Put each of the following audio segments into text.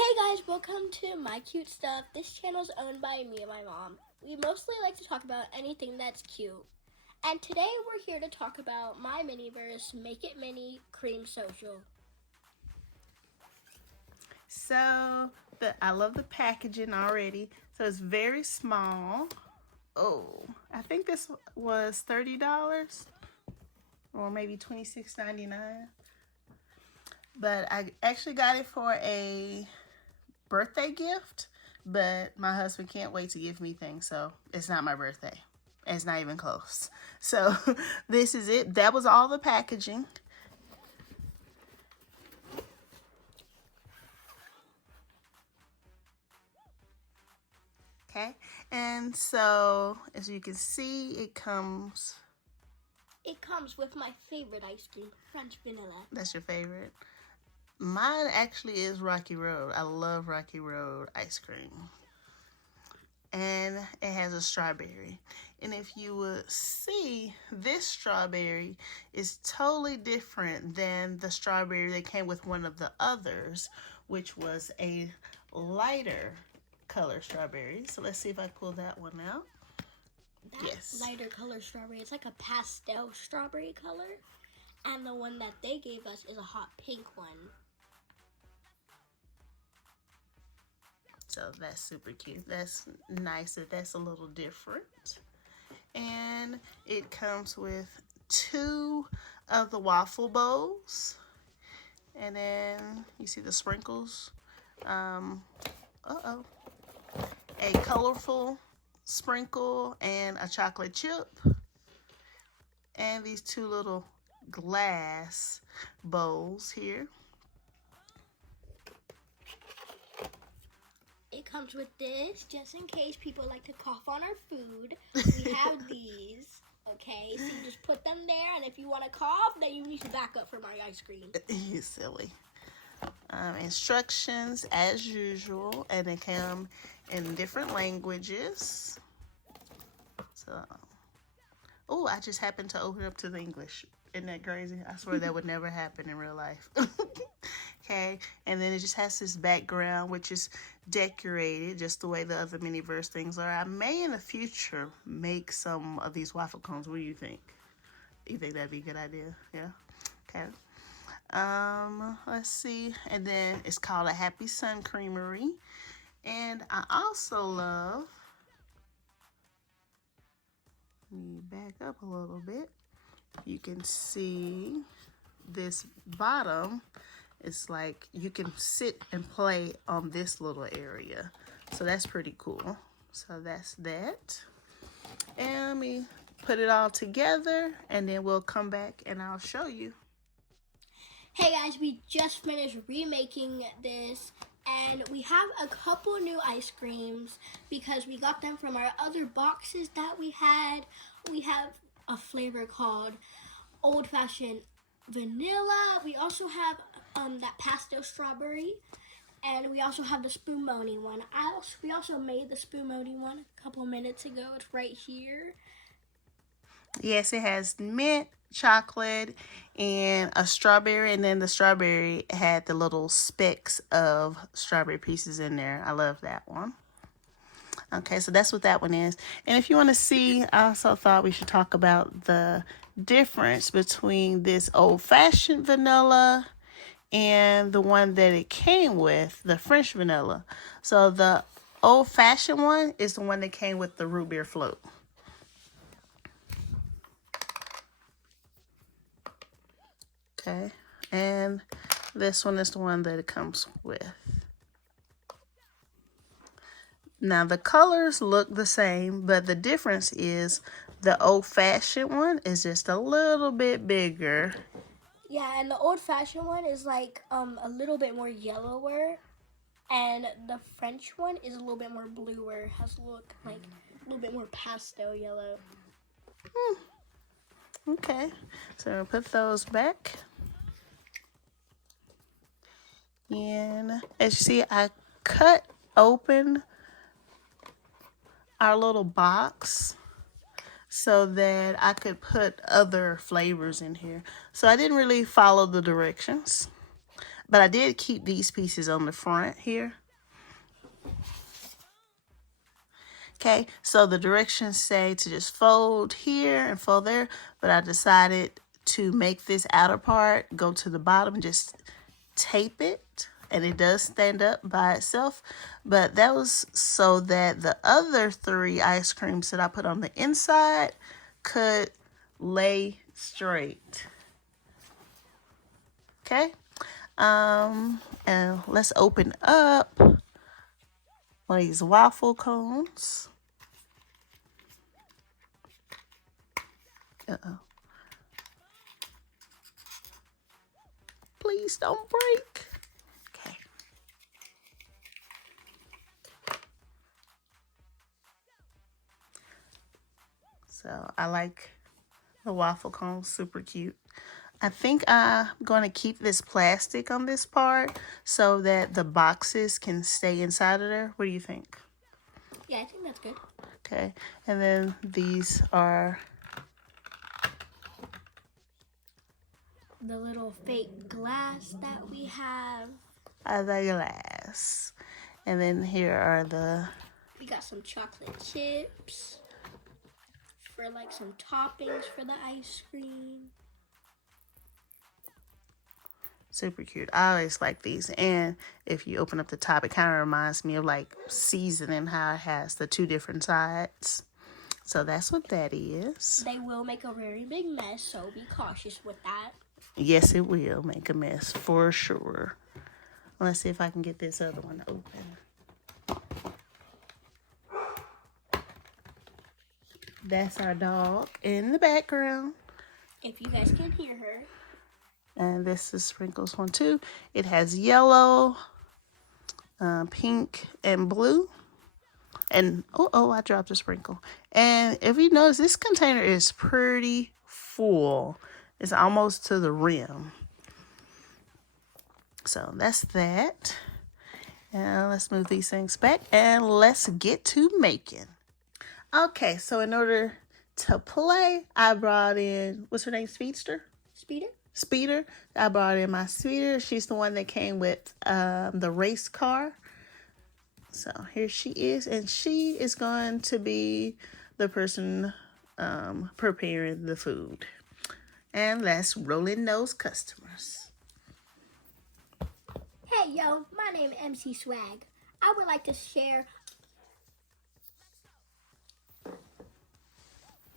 Hey guys, welcome to My Cute Stuff. This channel is owned by me and my mom. We mostly like to talk about anything that's cute. And today we're here to talk about my Miniverse Make It Mini Cream Social. So I love the packaging already. So it's very small. Oh, I think this was $30 or maybe $26.99. But I actually got it for a birthday gift, but my husband can't wait to give me things, so it's not my birthday. It's not even close. So this is it. That was all the packaging. Okay, and so as you can see, it comes with my favorite ice cream, French vanilla. That's your favorite? Mine actually is Rocky Road. I love Rocky Road ice cream. And it has a strawberry. And if you would see, this strawberry is totally different than the strawberry that came with one of the others, which was a lighter color strawberry. So let's see if I pull that one out. That lighter color strawberry, it's like a pastel strawberry color. And the one that they gave us is a hot pink one. So that's super cute. That's nice that that's a little different. And it comes with 2 of the waffle bowls. And then you see the sprinkles. A colorful sprinkle and a chocolate chip. And these 2 little glass bowls here. It comes with this, just in case people like to cough on our food. We have these, okay? So you just put them there, and if you want to cough, then you need to back up for my ice cream. You silly. Instructions as usual, and they come in different languages. So, oh, I just happened to open up to the English. Isn't that crazy? I swear that would never happen in real life. Okay, and then it just has this background which is decorated just the way the other Miniverse things are. I may in the future make some of these waffle cones. What do you think? You think that'd be a good idea? Yeah. Okay. Let's see. And then it's called a Happy Sun Creamery. And I also love, let me back up a little bit. You can see this bottom. It's like you can sit and play on this little area. So that's pretty cool. So that's that. And let me put it all together and then we'll come back and I'll show you. Hey guys, we just finished remaking this and we have a couple new ice creams because we got them from our other boxes that we had. We have a flavor called Old Fashioned Vanilla. We also have that pastel strawberry, and we also have the spumoni one. We also made the spumoni one a couple minutes ago. It's right here. Yes, it has mint, chocolate, and a strawberry, and then the strawberry had the little specks of strawberry pieces in there. I love that one. Okay, so that's what that one is. And if you want to see, I also thought we should talk about the difference between this old-fashioned vanilla and the one that it came with, the French vanilla. So the old-fashioned one is the one that came with the root beer float. Okay, and this one is the one that it comes with. Now the colors look the same, but the difference is the old-fashioned one is just a little bit bigger. Yeah, and the old-fashioned one is like a little bit more yellower, and the French one is a little bit more bluer. Has look like a little bit more pastel yellow. Okay, so I'll put those back. And as you see, I cut open our little box so that I could put other flavors in here. So I didn't really follow the directions, But I did keep these pieces on the front here. Okay, so the directions say to just fold here and fold there, but I decided to make this outer part go to the bottom and just tape it, and it does stand up by itself. But that was so that the other 3 ice creams that I put on the inside could lay straight. Okay, and let's open up one of these waffle cones. Please don't break. Okay. So I like the waffle cone, super cute. I think I'm going to keep this plastic on this part so that the boxes can stay inside of there. What do you think? Yeah, I think that's good. Okay, and then these are the little fake glass that we have. the glass. And then here are we got some chocolate chips for like some toppings for the ice cream. Super cute. I always like these. And if you open up the top, it kind of reminds me of like seasoning, how it has the 2 different sides. So that's what that is. They will make a very big mess, so be cautious with that. Yes, it will make a mess for sure. Let's see if I can get this other one open. That's our dog in the background. If you guys can hear her. And this is Sprinkles one too. It has yellow, pink, and blue. And oh, I dropped a sprinkle. And if you notice, this container is pretty full. It's almost to the rim. So that's that. And let's move these things back and let's get to making. Okay, so in order to play, I brought in, what's her name, Speedster? Speeder. I brought in my Speeder. She's the one that came with the race car. So here she is, and she is going to be the person preparing the food. And let's roll in those customers. Hey, yo, my name is MC Swag. I would like to share...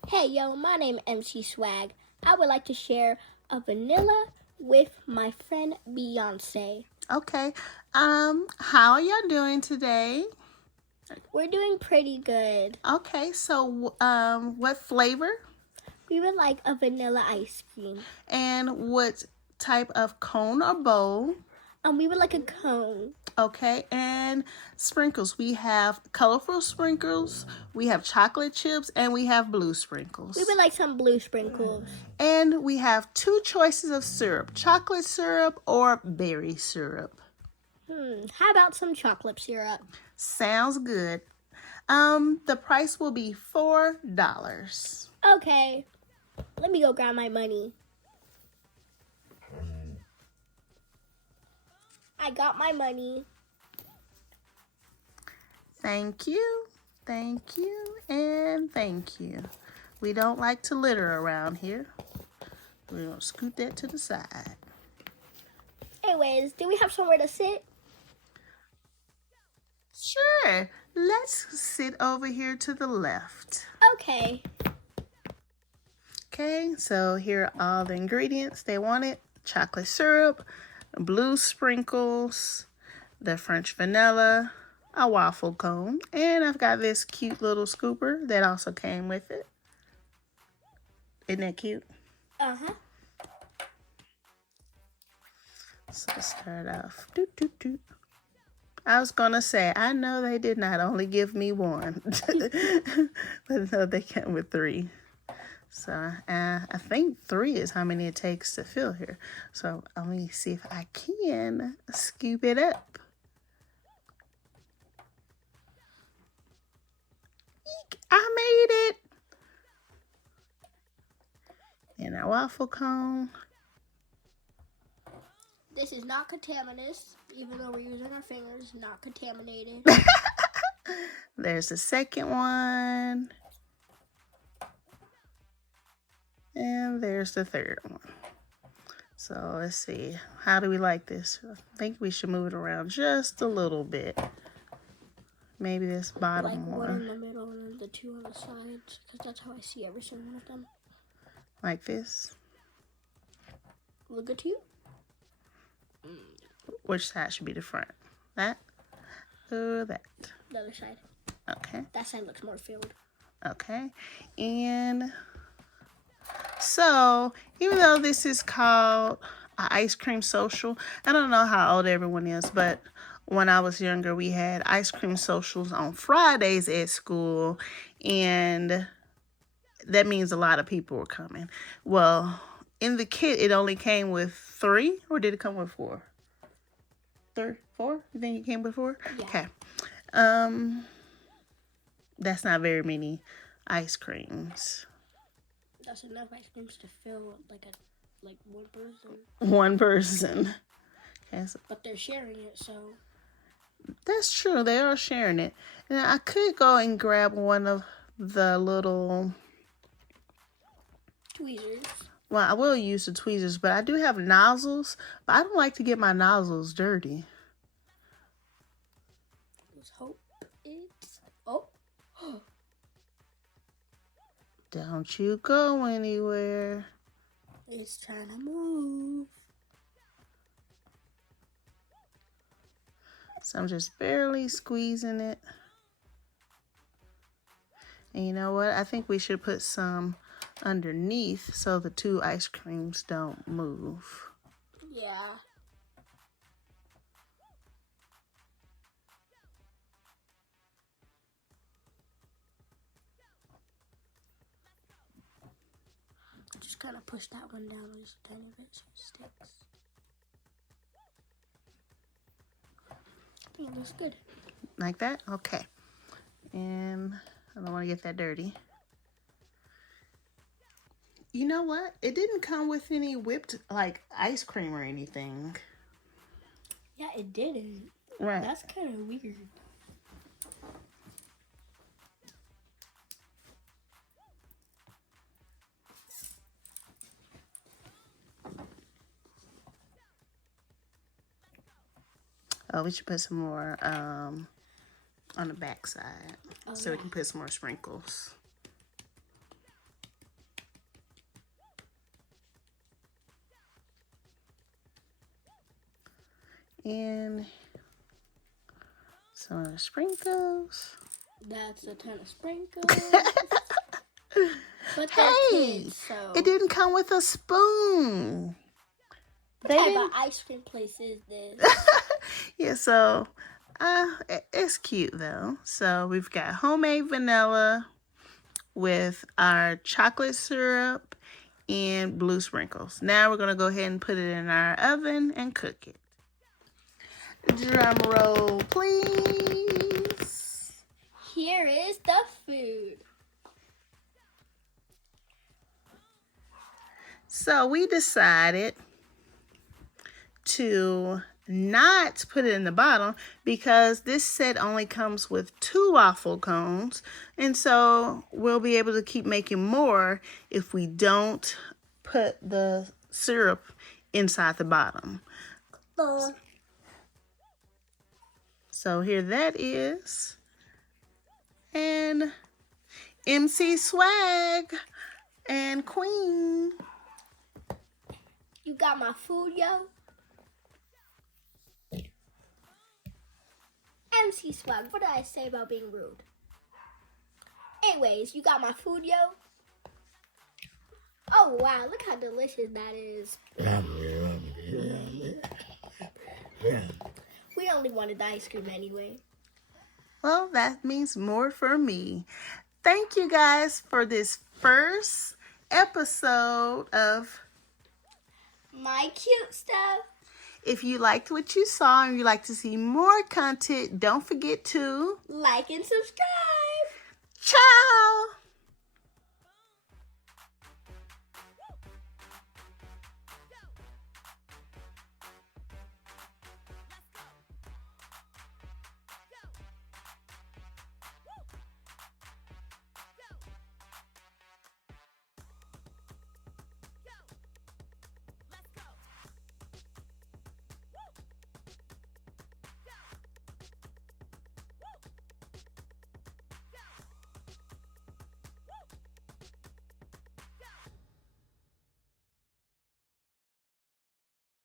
Hey, yo, my name is MC Swag. I would like to share a vanilla with my friend Beyonce. Okay. How are y'all doing today? We're doing pretty good. Okay, so what flavor? We would like a vanilla ice cream. And what type of cone or bowl? We would like a cone. Okay, and sprinkles. We have colorful sprinkles, we have chocolate chips, and we have blue sprinkles. We would like some blue sprinkles. And we have 2 choices of syrup, chocolate syrup or berry syrup. How about some chocolate syrup? Sounds good. The price will be $4. Okay, let me go grab my money. I got my money. Thank you, and thank you. We don't like to litter around here. We're going to scoot that to the side. Anyways, do we have somewhere to sit? Sure. Let's sit over here to the left. Okay. Okay, so here are all the ingredients they wanted. Chocolate syrup, blue sprinkles, the French vanilla, a waffle cone, and I've got this cute little scooper that also came with it. Isn't that cute? Uh-huh. So start off. I was gonna say, I know they did not only give me 1, but no, they came with 3. So I think 3 is how many it takes to fill here. So let me see if I can scoop it up. Eek, I made it. And our waffle cone. The This is not contaminous, even though we're using our fingers. Not contaminated. There's the second one. And there's the third one. So let's see. How do we like this? I think we should move it around just a little bit. Maybe this bottom like one. One in the middle and then the two on the sides. Because that's how I see every single one of them. Like this. Look at you. Which side should be the front? That or that? The other side. Okay. That side looks more filled. Okay. And so, even though this is called an ice cream social, I don't know how old everyone is, but when I was younger, we had ice cream socials on Fridays at school, and that means a lot of people were coming. Well, in the kit, it only came with 3, or did it come with 4? 3, 4? You think it came with 4? Yeah. Okay. That's not very many ice creams. That's enough ice creams to fill like one person. One person. Okay, so But they're sharing it, so. that's true. They are sharing it. And I could go and grab one of the little Tweezers. Well, I will use the tweezers, but I do have nozzles. But I don't like to get my nozzles dirty. Let's hope it's. Oh. Don't you go anywhere. It's trying to move. So I'm just barely squeezing it. And you know what? I think we should put some underneath so the 2 ice creams don't move. Yeah. Just kind of push that one down just a tiny bit so it sticks. I think it looks good. Like that? Okay. And I don't want to get that dirty. You know what? It didn't come with any whipped, like, ice cream or anything. Yeah, it didn't. Right. That's kind of weird. Oh, we should put some more on the back side so we can put some more sprinkles. And some of the sprinkles. That's a ton of sprinkles. But Hey, kids, so. It didn't come with a spoon. What type of ice cream place is this? Yeah, so it's cute though. So we've got homemade vanilla with our chocolate syrup and blue sprinkles. Now we're gonna go ahead and put it in our oven and cook it. Drum roll, please. Here is the food. So we decided to not put it in the bottom because this set only comes with 2 waffle cones, and so we'll be able to keep making more if we don't put the syrup inside the bottom. So here that is. And MC Swag and Queen. You got my food, yo? MC Swag, what did I say about being rude? Anyways, you got my food, yo? Oh, wow, look how delicious that is. We only wanted the ice cream anyway. Well, that means more for me. Thank you guys for this first episode of My Cute Stuff. If you liked what you saw and you'd like to see more content, don't forget to Like and subscribe. ciao!